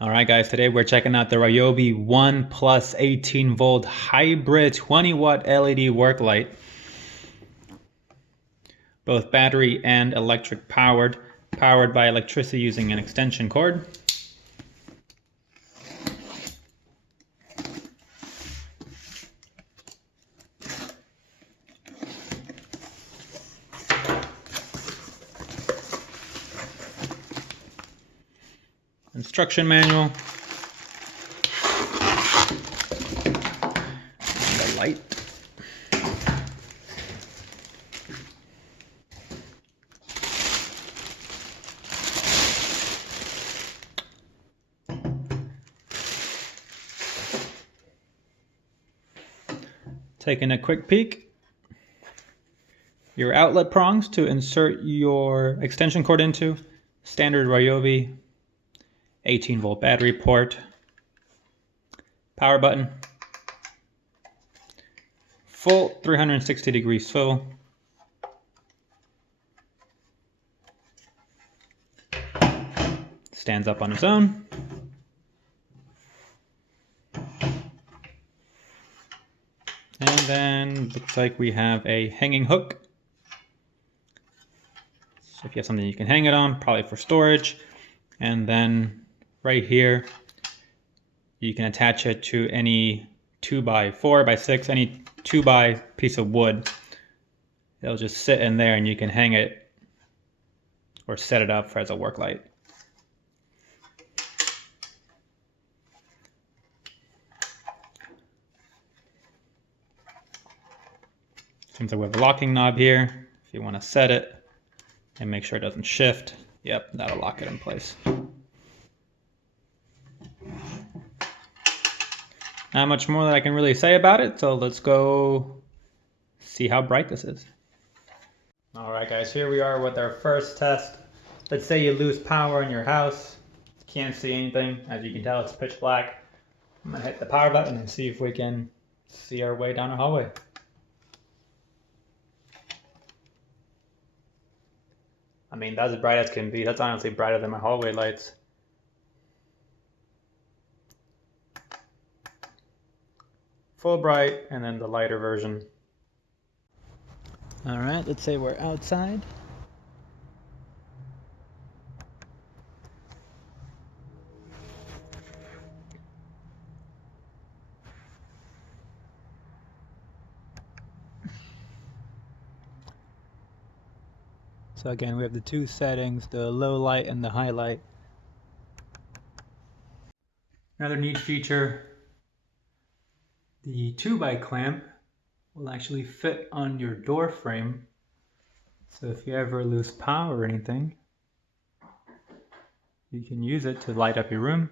Alright guys, today we're checking out the RYOBI ONE Plus 18 volt hybrid 20 watt LED work light. Both battery and electric powered by electricity using an extension cord. Instruction manual. The light. Taking a quick peek. Your outlet prongs to insert your extension cord into. Standard RYOBI 18 volt battery port, power button, full 360 degree swivel, stands up on its own, and then looks like we have a hanging hook. So if you have something you can hang it on, probably for storage, and then right here, you can attach it to any 2x, 4x6, any 2x piece of wood. It'll just sit in there and you can hang it or set it up as a work light. Seems like we have a locking knob here. If you want to set it and make sure it doesn't shift, yep, that'll lock it in place. Not much more that I can really say about it, so let's go see how bright this is. Alright guys, here we are with our first test. Let's say you lose power in your house, can't see anything. As you can tell, it's pitch black. I'm going to hit the power button and see if we can see our way down the hallway. I mean, that's as bright as can be. That's honestly brighter than my hallway lights. Full bright, and then the lighter version. All right, let's say we're outside. So again, we have the two settings, the low light and the high light. Another neat feature, the 2x clamp will actually fit on your door frame. So if you ever lose power or anything, you can use it to light up your room.